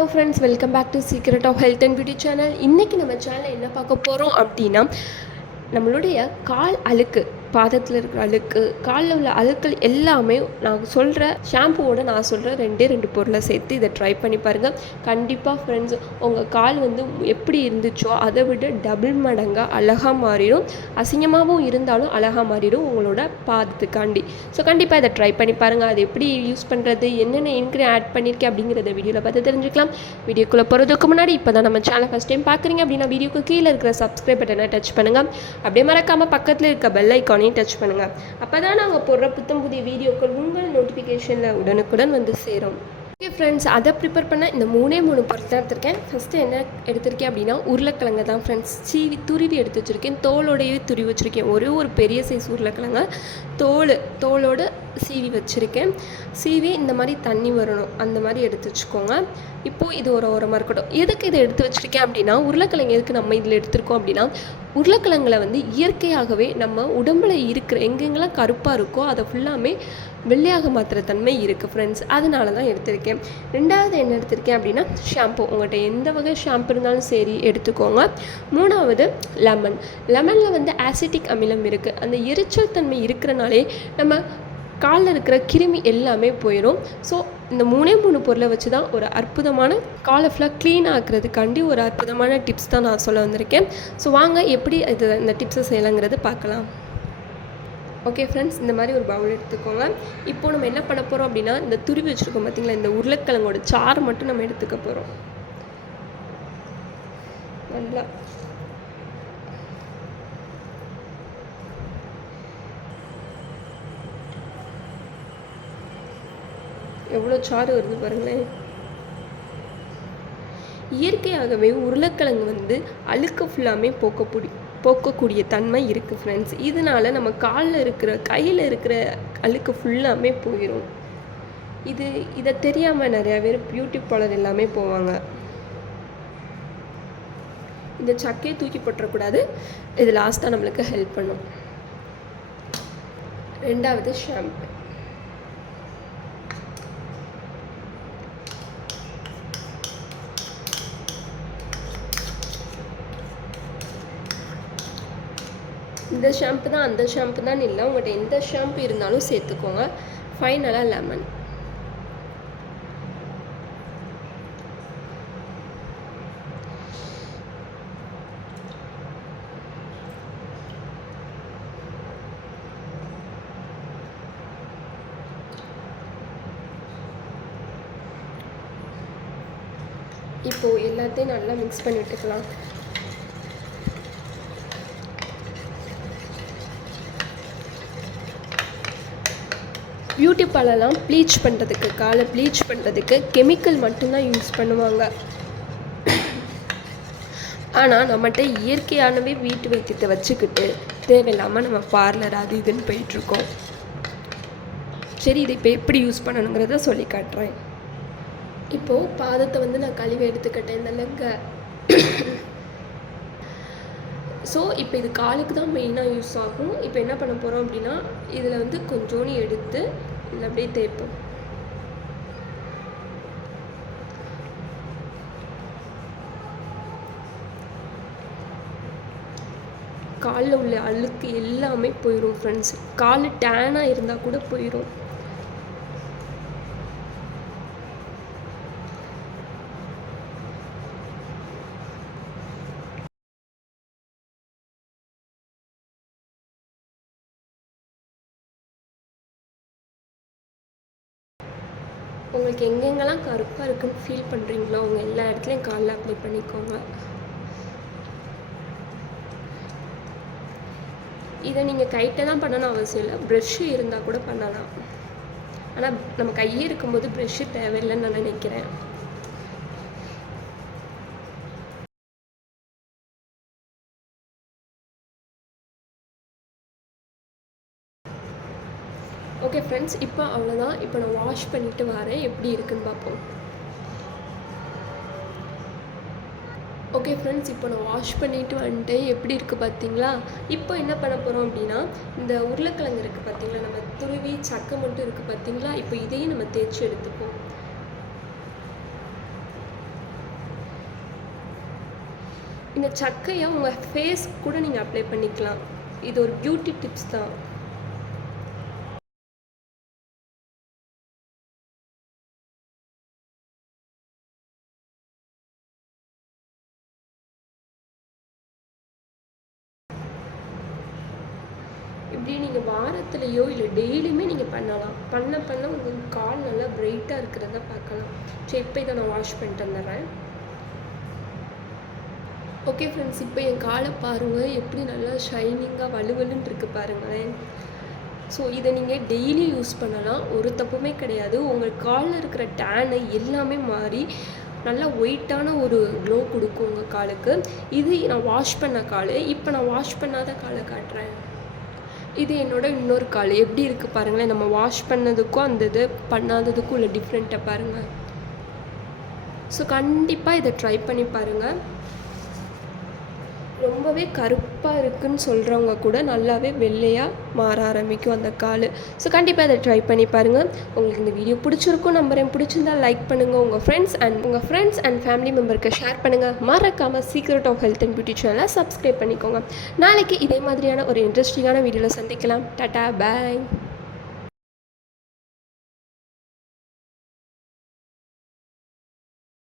Hello friends welcome back to secret of health and beauty channel இன்றைக்கி நம்ம சேனலில் என்ன பார்க்க போகிறோம் அப்படின்னா நம்மளுடைய கால் அழுக்கு. பாதத்தில் இருக்கிற அழுக்கு காலில் உள்ள அழுக்கள் எல்லாமே நான் சொல்கிற ஷாம்புவோட நான் சொல்கிற ரெண்டே ரெண்டு பொருளை சேர்த்து இதை ட்ரை பண்ணி பாருங்கள் கண்டிப்பாக ஃப்ரெண்ட்ஸ் உங்கள் கால் வந்து எப்படி இருந்துச்சோ அதை விட டபுள் மடங்காக அழகாக மாறிடும். அசிங்கமாகவும் இருந்தாலும் அழகாக மாறிடும் உங்களோட பாதத்துக்காண்டி. ஸோ கண்டிப்பாக இதை ட்ரை பண்ணி பாருங்கள் அது எப்படி யூஸ் பண்ணுறது என்னென்ன இன்க்ரீ ஆட் பண்ணியிருக்கேன் அப்படிங்கிறத வீடியோவில் பார்த்து தெரிஞ்சுக்கலாம். வீடியோக்குள்ளே போகிறதுக்கு முன்னாடி இப்போ தான் நம்ம சேனல் ஃபஸ்ட் டைம் பார்க்குறீங்க அப்படின்னா வீடியோக்கு கீழே இருக்கிற சப்ஸ்கிரைப் பட்டனை டச் பண்ணுங்கள் அப்படியே மறக்காமல் பக்கத்தில் இருக்க பெல் ஐக்கானையும் டச் பண்ணுங்கள் அப்போ தான் நாங்கள் போடுற புத்தம் புதிய வீடியோக்கள் உங்கள் நோட்டிஃபிகேஷனில் உடனுக்குடன் வந்து சேரும். ஓகே ஃப்ரெண்ட்ஸ் அதை ப்ரிப்பேர் பண்ண இந்த மூணே மூணு பொருள் தான் எடுத்திருக்கேன். ஃபஸ்ட்டு என்ன எடுத்திருக்கேன் அப்படின்னா உருளைக்கிழங்கு தான் ஃப்ரெண்ட்ஸ் சீவி துருவி எடுத்து வச்சுருக்கேன். தோலோடையே துருவி வச்சுருக்கேன். ஒரே ஒரு பெரிய சைஸ் உருளைக்கிழங்கு. தோல் தோலோடு சீவி வச்சுருக்கேன். சீவி இந்த மாதிரி தண்ணி வரணும். அந்த மாதிரி எடுத்து வச்சுக்கோங்க. இப்போது இது ஒரு ஓரமாக இருக்கட்டும். எதுக்கு இதை எடுத்து வச்சுருக்கேன் அப்படின்னா உருளைக்கிழங்கு எதுக்கு நம்ம இதில் எடுத்திருக்கோம் அப்படின்னா உருளைக்கிழங்குல வந்து இயற்கையாகவே நம்ம உடம்புல இருக்கிற எங்கெங்கெல்லாம் கருப்பாக இருக்கோ அதை ஃபுல்லாமே வெள்ளையாக மாற்றுற தன்மை இருக்குது ஃப்ரெண்ட்ஸ் அதனால தான் எடுத்திருக்கேன். ரெண்டாவது என்ன எடுத்திருக்கேன் அப்படின்னா ஷாம்பு உங்கள்கிட்ட எந்த வகை ஷாம்பு இருந்தாலும் சரி எடுத்துக்கோங்க. மூணாவது லெமன் லெமனில் வந்து ஆசிட்டிக் அமிலம் இருக்குது அந்த எரிச்சல் தன்மை இருக்கிறனாலே நம்ம காலில் இருக்கிற கிருமி எல்லாமே போயிடும் ஸோ இந்த மூணே மூணு பொருளை வச்சு தான் ஒரு அற்புதமான காலை ஃபுல்லாக க்ளீன் ஆக்குறதுக்காண்டி ஒரு அற்புதமான டிப்ஸ் தான் நான் சொல்ல வந்திருக்கேன். ஸோ வாங்க எப்படி இது இந்த டிப்ஸை செய்யலாங்கிறது பார்க்கலாம். ஓகே ஃப்ரெண்ட்ஸ் இந்த மாதிரி ஒரு பவுல் எடுத்துக்கோங்க. இப்போது நம்ம என்ன பண்ண போகிறோம் அப்படின்னா இந்த துருவி வச்சுருக்கோம் பார்த்தீங்களா இந்த உருளைக்கிழங்கோட சாறு மட்டும் நம்ம எடுத்துக்க போகிறோம் நல்லா. எவ்வளோ சாறு வருது பாருங்களேன். இயற்கையாகவே உருளைக்கிழங்கு வந்து அழுக்கு ஃபுல்லாமே போக்கக்கூடிய போக்கக்கூடிய தன்மை இருக்குது ஃப்ரெண்ட்ஸ் இதனால நம்ம காலில் இருக்கிற கையில் இருக்கிற அழுக்கு ஃபுல்லாமே போயிடும் இது இதை தெரியாமல் நிறையா பேர் பியூட்டி பார்லர் எல்லாமே போவாங்க. இந்த சக்கையை தூக்கி போட்டுறக்கூடாது. இது லாஸ்ட்டாக நம்மளுக்கு ஹெல்ப் பண்ணும். ரெண்டாவது ஷாம்பு இந்த ஷாம்பு தான் அந்த ஷாம்பு தான் இல்லை. உங்கள்கிட்ட எந்த ஷாம்பு இருந்தாலும் சேர்த்துக்கோங்க. ஃபைனலாக லெமன் இப்போது எல்லாத்தையும் நல்லா மிக்ஸ் பண்ணி விட்டுக்கலாம். பியூட்டி பார்லர்லாம் ப்ளீச் பண்ணுறதுக்கு காலை ப்ளீச் பண்ணுறதுக்கு கெமிக்கல் மட்டும்தான் யூஸ் பண்ணுவாங்க. ஆனால் நம்மகிட்ட இயற்கையானவே வீட்டு வைத்தியத்தை வச்சுக்கிட்டு தேவையில்லாமல் நம்ம பார்லர் அது இதுன்னு போயிட்டுருக்கோம். சரி இதை இப்போ எப்படி யூஸ் பண்ணணுங்கிறத சொல்லி காட்டுறேன். இப்போது பாதத்தை வந்து நான் கழுவி எடுத்துக்கிட்டேன் இந்த லெங்கை. ஸோ இப்போ இது காலுக்கு தான் மெயினாக யூஸ் ஆகும். இப்போ என்ன பண்ண போகிறோம் அப்படின்னா இதில் வந்து கொஞ்சோண்டு எடுத்து இல்லை அப்படியே தேய்ப்போம். காலில் உள்ள அழுக்கு எல்லாமே போயிடும் ஃப்ரெண்ட்ஸ் கால் டேனாக இருந்தால் கூட போயிடும் உங்களுக்கு எங்கெங்கெல்லாம் கருப்பாக இருக்குன்னு ஃபீல் பண்ணுறீங்களோ அவங்க எல்லா இடத்துலையும் காலில் அப்ளை பண்ணிக்கோங்க. இதை நீங்கள் கைட்டை தான் பண்ணணும் அவசியம் இல்லை. ப்ரெஷ்ஷு இருந்தால் கூட பண்ணலாம். ஆனால் நம்ம கையே இருக்கும்போது ப்ரெஷ்ஷு தேவையில்லைன்னு நான் நினைக்கிறேன். ஓகே ஃப்ரெண்ட்ஸ் இப்போ அவ்வளோதான் இப்போ நான் வாஷ் பண்ணிவிட்டு வரேன். எப்படி இருக்குன்னு பார்ப்போம். ஓகே ஃப்ரெண்ட்ஸ் இப்போ நான் வாஷ் பண்ணிவிட்டு வந்துட்டேன். எப்படி இருக்குது பார்த்தீங்களா? இப்போ என்ன பண்ண போகிறோம் அப்படின்னா இந்த உருளைக்கிழங்கு இருக்குது பார்த்தீங்களா? நம்ம துருவி சக்கை மட்டும் இருக்குது பார்த்தீங்களா? இப்போ இதையும் நம்ம தேய்ச்சி எடுத்துப்போம். இந்த சக்கையை உங்கள் ஃபேஸ் கூட நீங்கள் அப்ளை பண்ணிக்கலாம். இது ஒரு பியூட்டி டிப்ஸ் தான். நீங்கள் வாரத்துலேயோ இல்லை டெய்லியுமே நீங்கள் பண்ணலாம். பண்ண பண்ண உங்களுக்கு கால் நல்லா பிரைட்டாக இருக்கிறத பார்க்கலாம். சரி இப்போ இதை நான் வாஷ் பண்ணிட்டு வந்துடுறேன். ஓகே ஃப்ரெண்ட்ஸ் இப்போ என் காலை பாருங்கள் எப்படி நல்லா ஷைனிங்காக வலுவலுன்னு இருக்கு பாருங்களேன். ஸோ இதை நீங்கள் டெய்லி யூஸ் பண்ணலாம். ஒரு தப்புமே கிடையாது. உங்கள் காலில் இருக்கிற டேனு எல்லாமே மாறி நல்லா ஒயிட்டான ஒரு க்ளோ கொடுக்கும் உங்கள் காலுக்கு. இது நான் வாஷ் பண்ண கால். இப்போ நான் வாஷ் பண்ணாத காலை காட்டுறேன். இது என்னோட இன்னொரு கால். எப்படி இருக்குது பாருங்களேன். நம்ம வாஷ் பண்ணதுக்கும் அந்த இது பண்ணாததுக்கும் உள்ள டிஃப்ரெண்ட்டை பாருங்கள் ஸோ கண்டிப்பாக இதை ட்ரை பண்ணி பாருங்கள் ரொம்பவே கருப்பாக இருக்குன்னு சொல்கிறவங்க கூட நல்லாவே வெள்ளையாக மாற ஆரம்பிக்கும் அந்த கால். ஸோ கண்டிப்பாக அதை ட்ரை பண்ணி பாருங்கள் உங்களுக்கு இந்த வீடியோ பிடிச்சிருக்கும் நம்புறேன். பிடிச்சிருந்தா லைக் பண்ணுங்கள் உங்கள் ஃப்ரெண்ட்ஸ் அண்ட் உங்கள் ஃப்ரெண்ட்ஸ் அண்ட் ஃபேமிலி மெம்பருக்கு ஷேர் பண்ணுங்கள் மறக்காமல் secret of health and beauty சேனலை சப்ஸ்கிரைப் பண்ணிக்கோங்க. நாளைக்கு இதே மாதிரியான ஒரு இன்ட்ரெஸ்டிங்கான வீடியோவில் சந்திக்கலாம். டாட்டா பாய்